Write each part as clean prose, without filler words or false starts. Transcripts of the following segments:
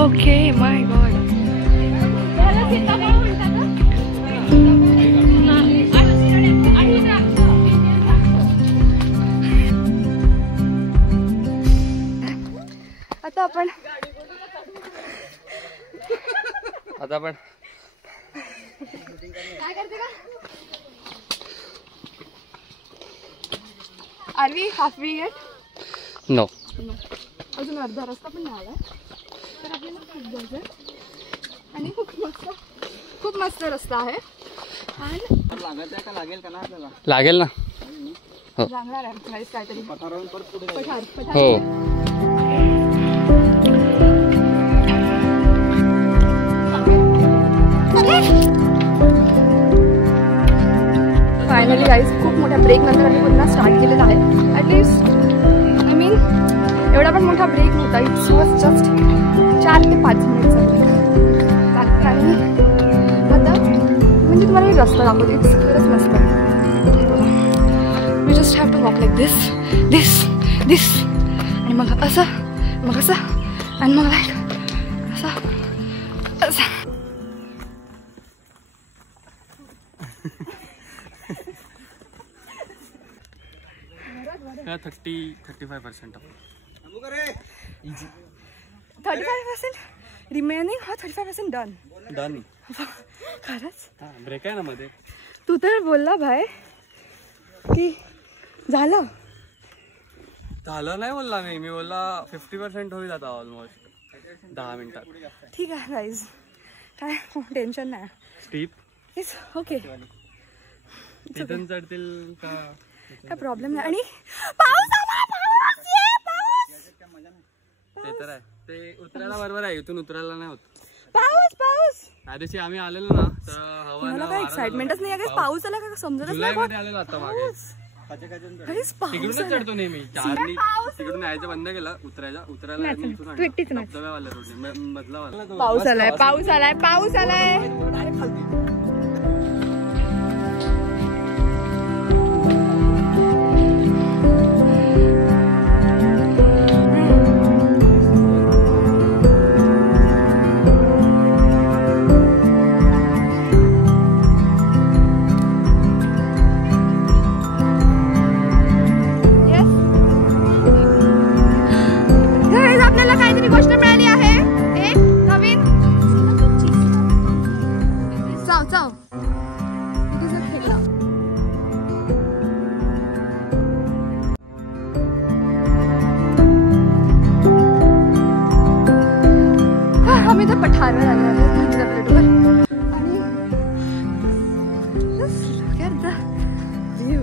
Okay माय God. आता आपण काय करते का? Are we halfway yet? No. अजून अर्धा रस्ता पण नाही आला तर आपल्याला खूप जायचं आणि खूप मस्त रस्ता आहे. आणि लागेल ना. लागणार आहे काहीतरी पठार. हो. फायनली गाईज खूप मोठ्या ब्रेक नंतर आम्ही पुन्हा स्टार्ट केलेला आहे. ॲटलिस्ट आय मीन एवढा पण मोठा ब्रेक नव्हता. इट्स वॉज जस्ट 4 ते 5 मिनिटचा ब्रेक. आणि आता म्हणजे तुम्हाला एक रस्ता दाखवते. इट्स खरंच मस्त. We just have to walk like this आणि मग असं आणि मग लाईक असं. 35% 35% रिमेनिंग. हा 35% डन. खरंच ब्रेक आहे ना मध्ये. तू तर बोलला भाई की झालं नाही बोलला मी बोलला 50% होईल आता ऑलमोस्ट 10 मिनिटात. ठीक आहे गाईज काय टेन्शन नाही. Steep it's okay. तिथून चढतील का काय प्रॉब्लेम नाही. आणि पाऊस आला. ते तर आहे. ते उतरायला बरोबर आहे. इथून उतरायला नाही होत. पाऊस त्या दिवशी आम्ही आलेलो ना तर हवा मला काय एक्साइटमेंटच नाही आहे. पाऊस आला का समजतच नाही. आलेलो आता मागे तिकडूनच चढतो नेहमी. तिकडून यायचं बंद केलं. उतरायला धबधब्यावाल्या रोडने बदलावाला. पाऊस आलाय. गोष्ट मिळाली आहे एक नवीन. चाव आम्ही तर पठारवर आलो आहे प्लेटवर. आणि look at the view.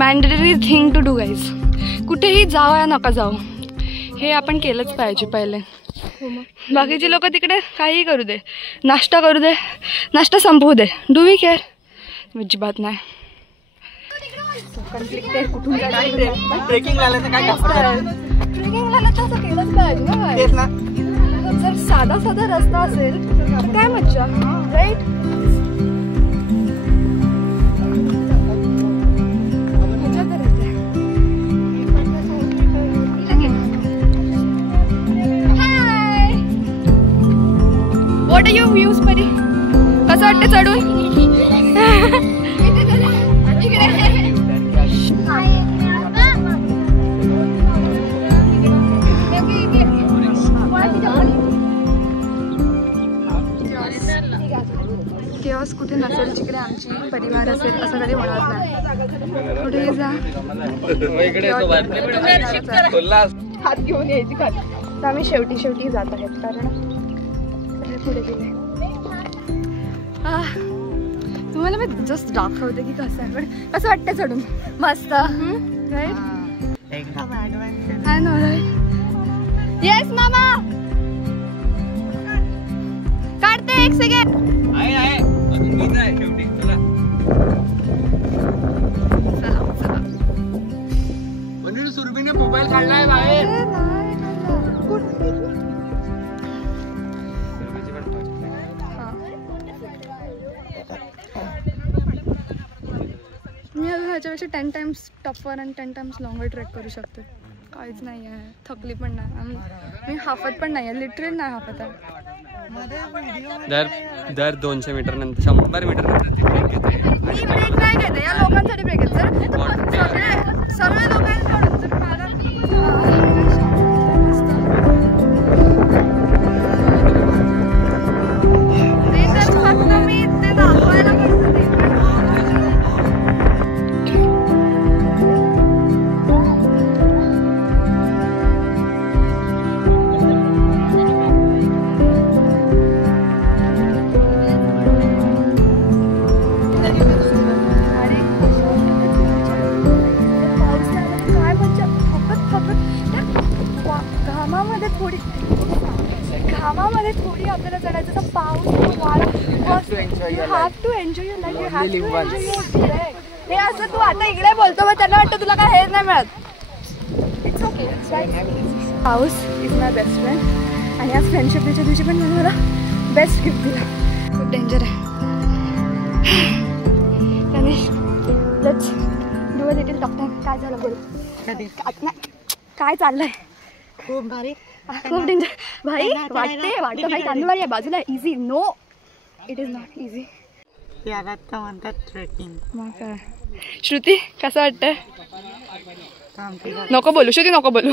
Mandatory thing to do guys. कुठेही जावं या नका जाऊ हे आपण केलंच पाहिजे पहिले. बाकीचे लोक तिकडे काहीही करू दे. नाश्ता करू दे. नाश्ता संपवू दे. Do we care? अजिबात नाही. कन्फ्लिक्टेड कुठून ट्रेकिंग झालं तर काय ट्रेकिंग झालं तर असं केलंच पाहिजे ना. जर साधा रस्ता असेल तर काय मज्जा, राईट? मजा तर येते. हाय, व्हॉट आर युअर व्ह्यूज परी? कसं वाटतं चढून? केव्हाच कुठे नसेल जिकडे आमची परिवार असेल असं कधी होणार नाही. कुठेही जा हात घेऊन यायची खाली. तर आम्ही शेवटी जात आहेत कारण पुढे गेले. तुम्हाला मी जस्ट दाखवते की कसं आहे. पण कसं वाटतं चढून? मस्त, right? I know, right? Yes मामा, काढते 1 सेकंड. सुरभीने मोबाईल काढलाय बाहेर. मी ह्याच्यापेक्षा 10 टाइम्स टफर आणि 10 टाइम्स लॉंगर ट्रेक करू शकते. काहीच नाही आहे, थकली पण नाही, मी हाफत पण नाही आहे, लिटरली नाही हाफत आहे. दर 200 मीटर नंतर 100 मीटर नंतर मी ब्रेक नाही घेते. या लोकांसाठी ब्रेक घेते. सगळे लोकांकडून जर मला फक्त मी ते दाखवायला करते. घामामध्ये थोडी आपल्याला चढायचं तर पाऊस वारा. You have to enjoy your life. You have to enjoy your trek. हे असं तू आता इकडे बोलतो मग त्यांना वाटतं तुला काय हेच नाही मिळत. It's okay. पाऊस इज माय बेस्ट फ्रेंड. आणि आज फ्रेंडशिप डेच्या दिवशी पण मला बेस्ट गिफ्ट दिला. खूप डेंजर आहे. त्याने let's do a little talk time. काय झालं बोल? काय चाललंय? खूप भारी, खूप डेंजर भाई. वाटतं भाई तांदूळ आहे बाजूला. Easy? No, it is not easy. याला तर म्हणतात ट्रेकिंग. मग काय? श्रुती कसं वाटतंय? नको बोलू श्रुती, नको बोलू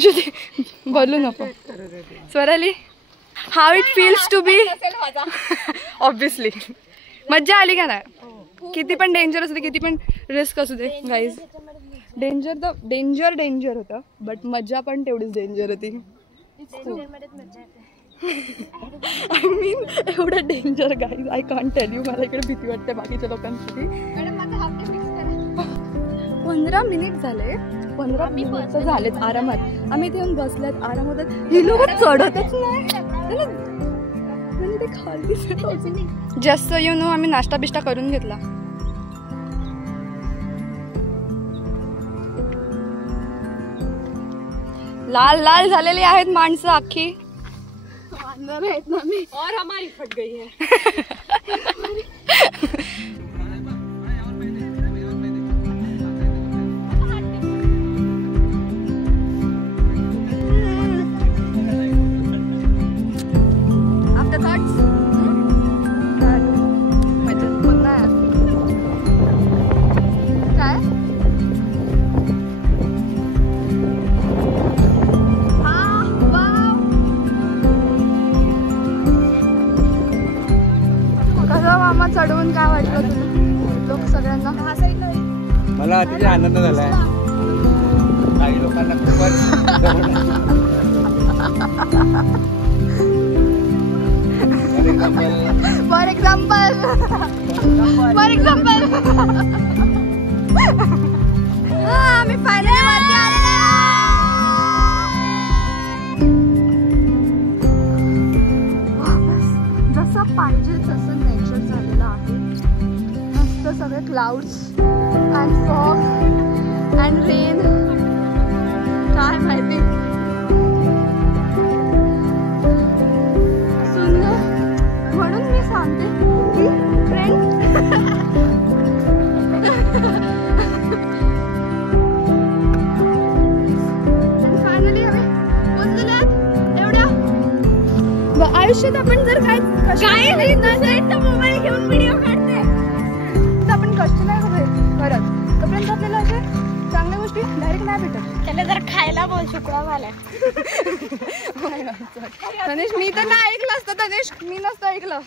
श्रुती, बोलू नको. Swarali, how it feels to be? Obviously मज्जा आली का नाही? किती पण डेंजर असू दे, किती पण रिस्क असू दे गाईज, डेंजर होतं बट मज्जा पण तेवढीच डेंजर होती. आय मीन एवढं danger guys, I can't tell you. मला इकडे भीती वाटते बाकीच्या लोकांसाठी. 15 मिनिट झाले, 15 मिनिट झालेत आरामात. आम्ही इथे येऊन बसल्यात आरामात. ही लोक चढतच नाही. जस्ट सो यू नो आम्ही नाश्ता बिष्टा करून घेतला. लाल लाल झालेली आहेत माणसं अख्खी. आहेत ना मी. और हमारी फट गई है. आफ्टर थॉट्स मजा पुन्हा काय चढवून काय वाटलं तुला? लोक सगळ्यांना मला अतिशय आनंद झालाय. काही लोकांना फॉर एक्झाम्पल आम्ही फायनली वरती आलेलो. जसं पाहिजे तसं नेचर झालेलं आहे. मस्त सगळे clouds and fog and rain, काय माहिती. सुंदर, म्हणून मी सांगते की फ्रेंड फायनली आम्ही पोहोचलेलो एवढ्या. आयुष्यात आपण जर काय नाही नसेल तर मोबाईल घेऊन व्हिडिओ काढते, तर आपण कष्ट नाही करत तोपर्यंत आपल्याला अशा चांगल्या गोष्टी डायरेक्ट नाही भेटत. त्याला जर खायला बोल शुक्रवार. तनेश, मी तर नाही ऐकलं असतं. तनेश, मी नसतं ऐकलं.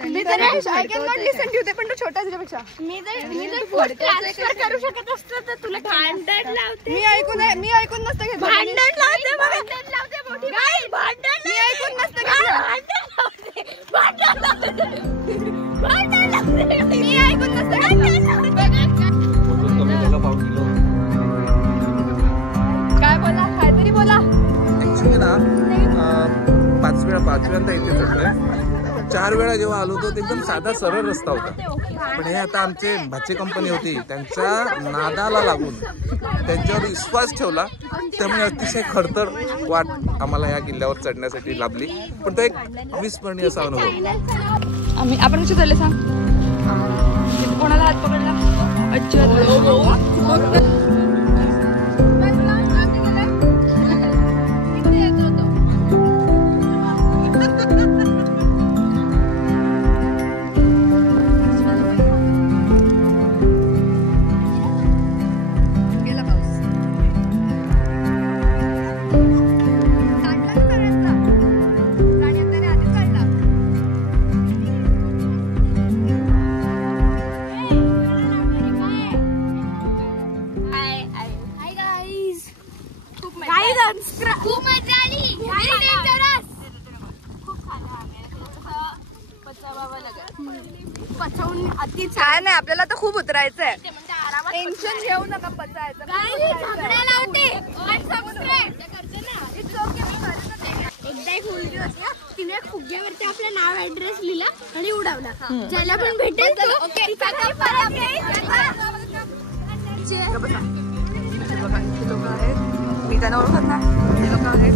Tanesh, I can not listen to. ते पण तो छोटा त्याच्यापेक्षा. मी जर ट्रान्सफर करू शकत असतं तर तुला भांडण लावते. मी ऐकून नसतं घेतलं. भांडण लावते मोठी भांडण. मी ऐकून नसतं घेतलं. मी ऐकून नसतं काय बोला, काहीतरी बोला. ऍक्च्युली ना 5व्यांदा इथे चढलोय. 4 वेळा जेव्हा आलो होतो एकदम साधा सरळ रस्ता होता, पण हे आता आमचे भाची कंपनी होती, त्यांच्या नादाला लागून त्यांच्यावर विश्वास ठेवला, त्यामुळे अतिशय खडतर वाट आम्हाला या किल्ल्यावर चढण्यासाठी लाभली. पण तो एक अविस्मरणीय असा अनुभव. आपण कशी चालले सांग. कोणाला हात पकडला? खूप मजा आली. पचवून अति काय नाही, आपल्याला तर खूप उतरायचंय. टेन्शन घेऊ नका, पचायचं. एकदा एक मुलगी होती, तिने फुग्यावरती आपलं नाव ऍड्रेस लिहिला आणि उडवला. ज्याला पण भेटेल लोक आहेत, मी त्यांना ओळखत नाही. ते लोक आहेत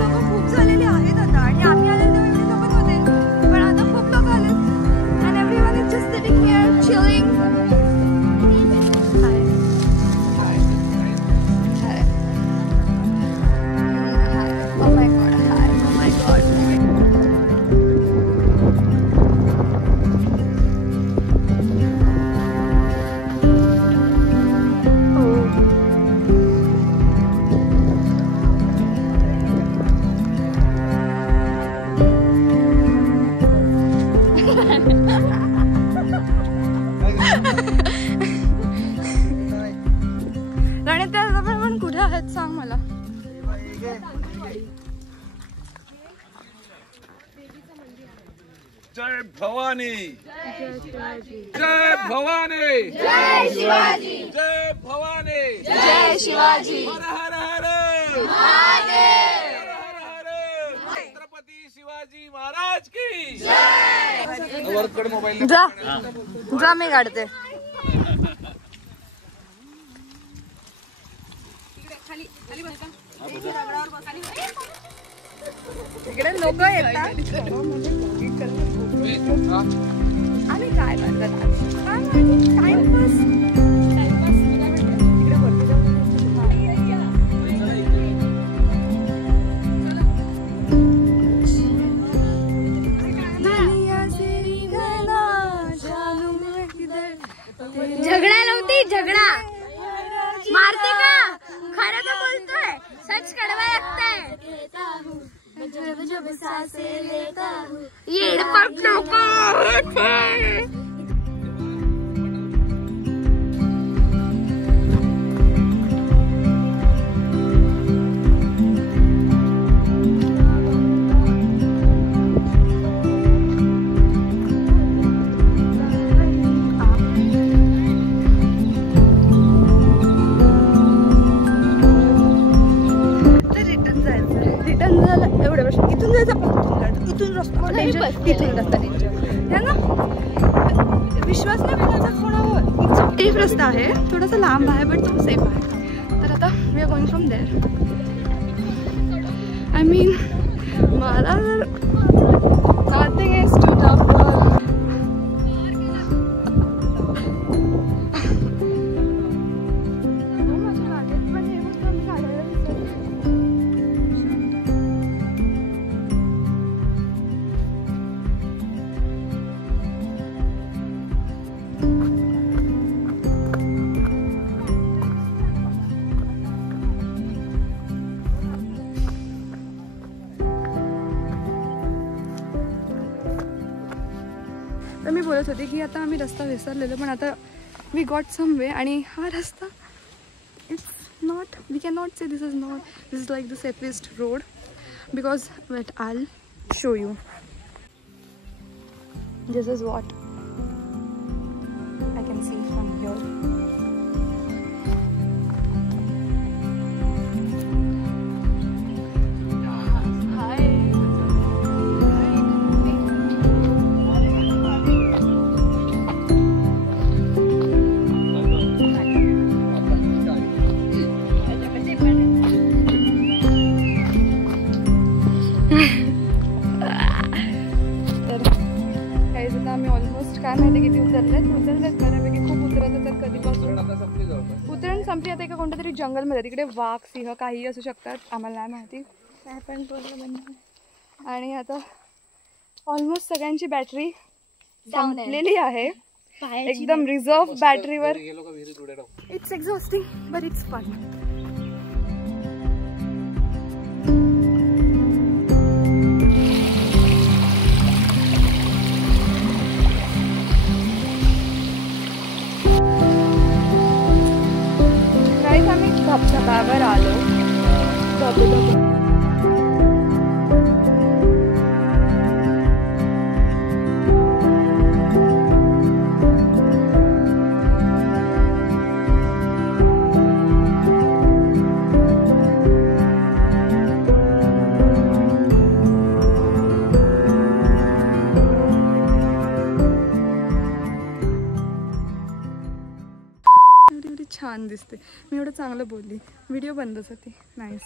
लोक खूप झालेले आहेत आता, आणि आम्ही आले तेव्हा एवढे लोक नव्हते, पण आता खूप लोक आले. And everyone is just sitting here chilling. Oh my god, hi. Oh my god. कुठे आहेत सांग मला. जय भवानी, जय भवानी, जय शिवाजी, जय भवानी, जय शिवाजी. हर हर हर महादेव. हर हर छत्रपती शिवाजी महाराज की जय. वरकडे मोबाईल जा मी काढते. इकडे लोक येतात. आम्ही काय करतात टाइमपास. झगडा लावते, झगडा मारते का? खरं तर बोलतोय, सच कड़वा लगता है. जब सांसें लेता हूँ, येडपट नको. रिटर्न झालं एवढ्या वर्ष. इथून जायचं, आपण इथून रस्ता, इथून रस्ता. रस्ता आहे, थोडासा लांब आहे बट तो सेफ आहे. तर आता we are going from there. I mean मला जर नथिंग इज टू टफ. तर मी बोलत होते की आता आम्ही रस्ता विसरलेलो, पण आता वी गॉट सम वे. आणि हा रस्ता it's not, we can not say this is like the safest road because wait I show you. This is what I can see from here. काय माहिती किती उतरलेत बऱ्यापैकी. खूप उतरलं तर कधीपासून उतरण संपली. आता एका कोणत्या तरी जंगलमध्ये, तिकडे वाघ सिंह काही असू शकतात, आम्हाला नाही माहिती. काय पण बोललं. आणि आता ऑलमोस्ट सगळ्यांची बॅटरी संपलेली आहे, एकदम रिझर्व बॅटरीवर. It's exhausting but it's fun. धबधब्यावर आलो. छान दिसते. मी एवढं चांगलं बोलली, व्हिडिओ बंदच होती. नाईस.